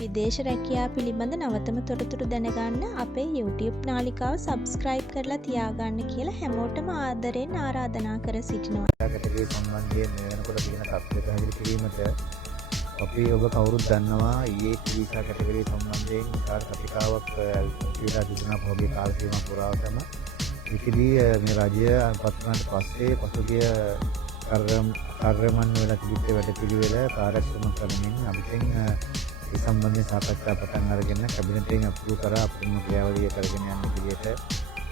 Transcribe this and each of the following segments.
විදේශ රැකියාව පිළිබඳ නවතම තොරතුරු දැනගන්න අපේ YouTube නාලිකාව subscribe කරලා තියාගන්න කියලා හැමෝටම ආදරෙන් ආරාධනා කර සිටිනවා. කැටගරි සම්බන්ධයෙන් වෙනකොට තියෙන තත්ත්වය පැහැදිලි කිරීමට අපි ඔබ කවුරුත් දන්නවා ඊයේ වීසා කැටගරි සම්බන්ධයෙන් විශාල කතිකාවක් කියලා තිබුණා පොඩි කාල සීමාවක් පුරාවටම. ඒකදී මේ රාජ්‍ය පත් වුණාට පස්සේ පසුගිය කාර්යමන් වෙලා තිබිච්ච වැඩපිළිවෙල කාර්යක්ෂම කරමින් අපිට ඒ සම්බන්ධයෙන් සාකච්ඡා පටන් අරගෙන කැබිනටෙන් අප්‍රූව් කරා අපිට ක්‍රියාවලිය කරගෙන යන්න විදිහට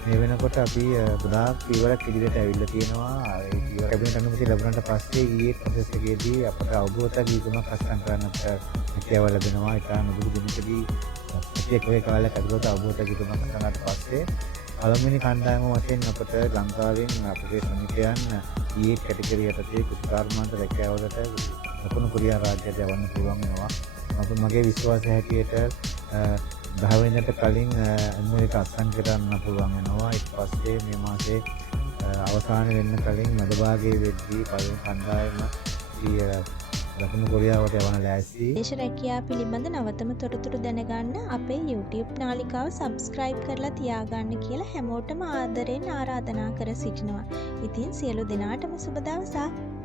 මේ වෙනකොට අපි ගොඩාක් පියවරක් ඉදිරියට ඇවිල්ලා තියෙනවා. ඒ පියවර කැබිනට් අනුමැතිය ලැබුණාට පස්සේ ඊයේ ප්‍රොසෙස් එකේදී අපට අවබෝධ වීමක් අත්සන් කරන්නට හැකියාව ලැබෙනවා. ඒක නුදුරු දිනකදී ප්‍රත්‍යක්ෂ වේ කාලයක් ඇතුළත අවබෝධ වීමක් අත්සන් කරාට පස්සේ පළමුවෙනි කණ්ඩායම වශයෙන් අපට ලංකාවෙන් අපේ ශ්‍රමිකයන් ඊයේ කැටගරි යටතේ කෘෂිකාර්මාන්ත රැකියාවලට දකුණු කොරියා රාජ්‍යයට යවන්න පුළුවන් වෙනවා. මගේ විශ්වාසය හැටියට 10 වෙනිදාට කලින් මේක අත්සන් කරන්න පුළුවන් වෙනවා. ඊට පස්සේ මේ මාසේ අවසාන වෙන්න කලින් මැද භාගයේ වෙද්දී පළවෙනි කණ්ඩායම දකුණු කොරියාවට යවන ලෑස්ති. විදේශ රැකියාව පිළිබඳ නවතම තොරතුරු දැනගන්න අපේ YouTube නාලිකාව subscribe කරලා තියාගන්න කියලා හැමෝටම ආදරෙන් ආරාධනා කර සිටිනවා. ඉතින් සියලු දෙනාටම සුබ දවසක්.